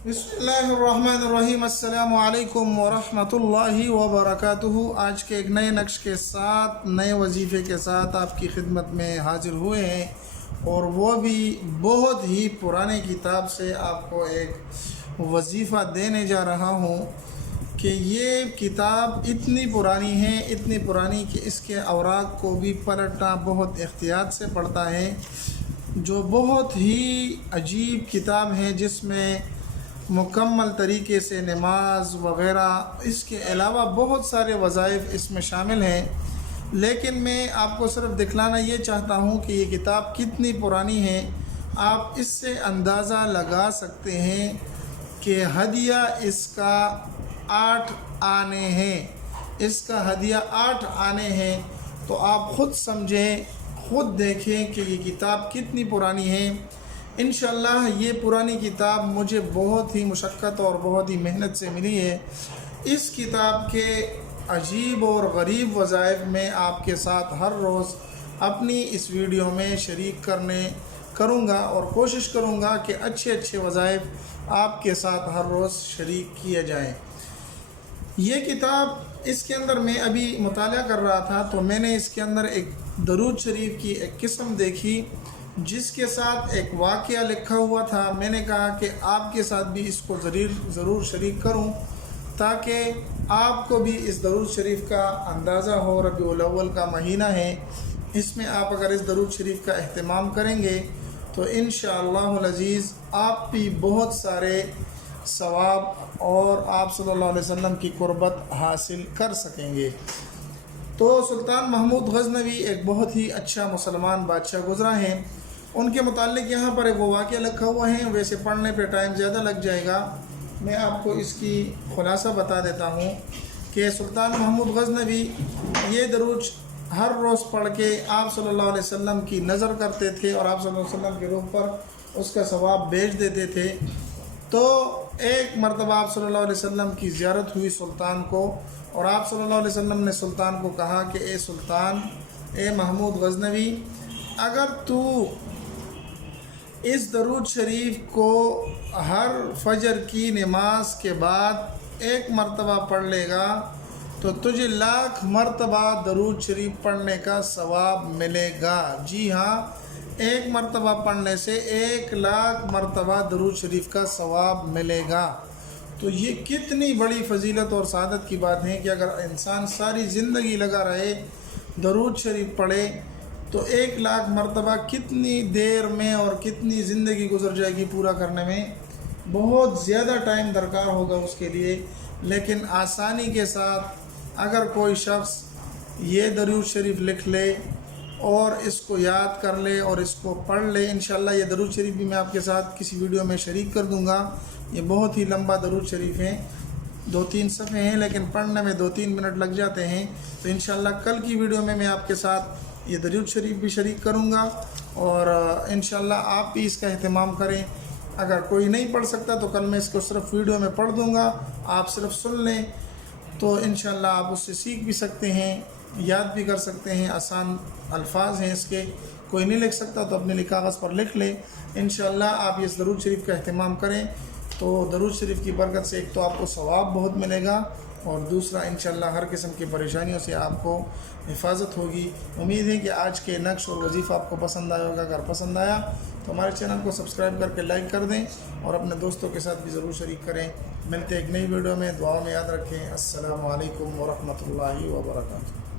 बिस्मिल्लाहिर्रहमानिर्रहीम। अस्सलामु अलैकुम वरहमतुल्लाहि वबरकातुहू। आज के एक नए नक्श के साथ, नए वजीफ़े के साथ आपकी खिदमत में हाज़िर हुए हैं, और वो भी बहुत ही पुराने किताब से आपको एक वजीफ़ा देने जा रहा हूँ कि ये किताब इतनी पुरानी कि इसके औराक को भी पलटना बहुत एहतियात से पड़ता है। जो बहुत ही अजीब किताब है, जिसमें मुकम्मल तरीके से नमाज वग़ैरह, इसके अलावा बहुत सारे वज़ाइफ इसमें शामिल हैं। लेकिन मैं आपको सिर्फ दिखलाना ये चाहता हूँ कि ये किताब कितनी पुरानी है। आप इससे अंदाज़ा लगा सकते हैं कि हदिया इसका 8 आने हैं। इसका हदिया 8 आने हैं। तो आप ख़ुद समझें, ख़ुद देखें कि ये किताब कितनी पुरानी है। इंशाअल्लाह ये पुरानी किताब मुझे बहुत ही मुशक्क़त और बहुत ही मेहनत से मिली है। इस किताब के अजीब और गरीब वज़ाइफ में आपके साथ हर रोज़ अपनी इस वीडियो में शरीक करूँगा और कोशिश करूँगा कि अच्छे वज़ाइफ आपके साथ हर रोज़ शरीक किए जाएँ। ये किताब, इसके अंदर मैं अभी मुताला कर रहा था तो मैंने इसके अंदर एक दरूद शरीफ की एक किस्म देखी, जिसके साथ एक वाक़या लिखा हुआ था। मैंने कहा कि आपके साथ भी इसको ज़रूर शरीक करूं, ताकि आपको भी इस दरूद शरीफ का अंदाज़ा हो। रबीउल अव्वल का महीना है, इसमें आप अगर इस दरूद शरीफ का अहतमाम करेंगे तो इंशाअल्लाहुल अज़ीज़ आप भी बहुत सारे सवाब और आप सल्लल्लाहु अलैहि वसल्लम की कुर्बत हासिल कर सकेंगे। तो सुल्तान महमूद गज़नवी एक बहुत ही अच्छा मुसलमान बादशाह गुज़रा है। उनके मुताल्लिक़ यहाँ पर एक वो वाक़या लिखा हुआ है। वैसे पढ़ने पे टाइम ज़्यादा लग जाएगा, मैं आपको इसकी खुलासा बता देता हूँ कि सुल्तान महमूद गज़नवी ये दरूद हर रोज़ पढ़ के आप सल्लल्लाहु अलैहि वसल्लम की नज़र करते थे और आप सल्लल्लाहु अलैहि वसल्लम के रूह पर उसका सवाब भेज देते थे। तो एक मरतबा आप सल्लल्लाहु अलैहि वसल्लम की ज़ियारत हुई सुल्तान को, और आप सल्लल्लाहु अलैहि वसल्लम ने सुल्तान को कहा कि ए सुल्तान, ए महमूद गज़नवी, अगर तू इस दरूद शरीफ को हर फजर की नमाज के बाद एक मरतबा पढ़ लेगा तो तुझे 1,00,000 मरतबा दरूद शरीफ पढ़ने का सवाब मिलेगा। जी हाँ, एक मरतबा पढ़ने से 1,00,000 मरतबा दरूद शरीफ का सवाब मिलेगा। तो ये कितनी बड़ी फजीलत और सादत की बात है कि अगर इंसान सारी ज़िंदगी लगा रहे, दरूद शरीफ पढ़े, तो 1,00,000 मरतबा कितनी देर में और कितनी ज़िंदगी गुजर जाएगी पूरा करने में। बहुत ज़्यादा टाइम दरकार होगा उसके लिए। लेकिन आसानी के साथ अगर कोई शख्स ये दरूद शरीफ लिख ले और इसको याद कर ले और इसको पढ़ ले, इंशाअल्लाह ये दरूद शरीफ भी मैं आपके साथ किसी वीडियो में शरीक कर दूंगा। ये बहुत ही लंबा दरूद शरीफ है, 2-3 सफ़े हैं, लेकिन पढ़ने में 2-3 मिनट लग जाते हैं। तो इंशाअल्लाह कल की वीडियो में मैं आपके साथ ये दरूद शरीफ भी शरीक करूँगा, और इंशाअल्लाह आप भी इसका अहतमाम करें। अगर कोई नहीं पढ़ सकता तो कल मैं इसको सिर्फ वीडियो में पढ़ दूँगा, आप सिर्फ सुन लें, तो इंशाअल्लाह आप उससे सीख भी सकते हैं, याद भी कर सकते हैं। आसान अल्फाज हैं इसके, कोई नहीं लिख सकता तो अपने कागज़ पर लिख लें। इंशाअल्लाह आप इस दरूद शरीफ का अहतमाम करें तो दरूद शरीफ की बरकत से एक तो आपको सवाब बहुत मिलेगा, और दूसरा इंशाअल्लाह हर किस्म की परेशानियों से आपको हिफाजत होगी। उम्मीद है कि आज के नक्श और वजीफ़ा आपको पसंद आया होगा। अगर पसंद आया तो हमारे चैनल को सब्सक्राइब करके लाइक कर दें और अपने दोस्तों के साथ भी ज़रूर शरीक करें। मिलते हैं एक नई वीडियो में, दुआओं में याद रखें। अस्सलामु अलैकुम वरहमतुल्लाहि वबरकातुहू।